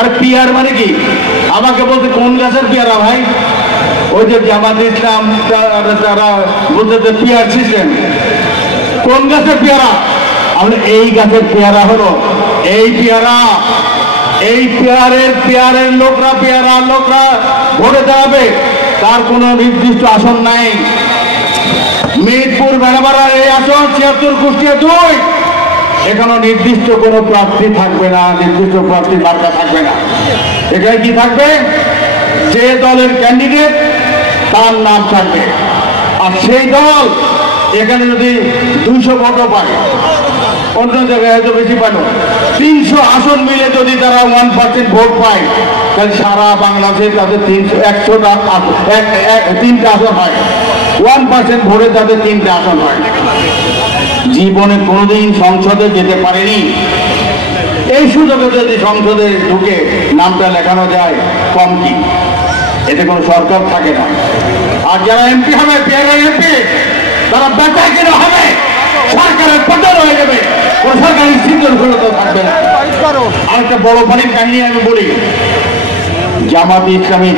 আর peer মানে কি? আমাকে বলতে কোন গাছের পেয়ারা ভাই? ওই যে জামাত ইসলাম তারা বলতে যে পিয়ার সিস্টেম, কোন গাছের পেয়ারা? আমরা এই গাছের পেয়ারা হলো এই পেয়ারা। এই পেয়ারের লোকরা ভোটে দাঁড়াবে, তার কোনো নির্দিষ্ট আসন নাই। মিরপুর বেড়াবাড়া এই আসন ৭৬ কুষ্টিয়া ২, এখানে নির্দিষ্ট কোনো প্রার্থী থাকবে না, নির্দিষ্ট প্রার্থীর বার্তা থাকবে না। এখানে কি থাকবে? যে দলের ক্যান্ডিডেট তার নাম থাকবে। আর সেই দল এখানে যদি ২০০ ভোটও পায়, অন্য জায়গায় হয়তো বেশি পাইল, ৩০০ আসন মিলে যদি তারা 1% ভোট পায়, তাহলে সারা বাংলাদেশে তাদের 100টা 3টে আসন হয়। 1% ভোটে তাদের 3টে আসন হয়। জীবনে কোনোদিন সংসদে যেতে পারেনি, এই সুযোগে যদি সংসদে ঢুকে নামটা লেখানো যায়, কম কি? এতে কোনো সরকার থাকে না। আর যারা এমপি হবে, পেয়ারা এমপি, তারা বেচা কিনা হবে, সরকারের পতন হয়ে যাবে, কোন সরকারি শৃঙ্খলতা থাকবে না। আরেকটা বড় পানির কাহিনী আমি বলি। জামাত ইসলামী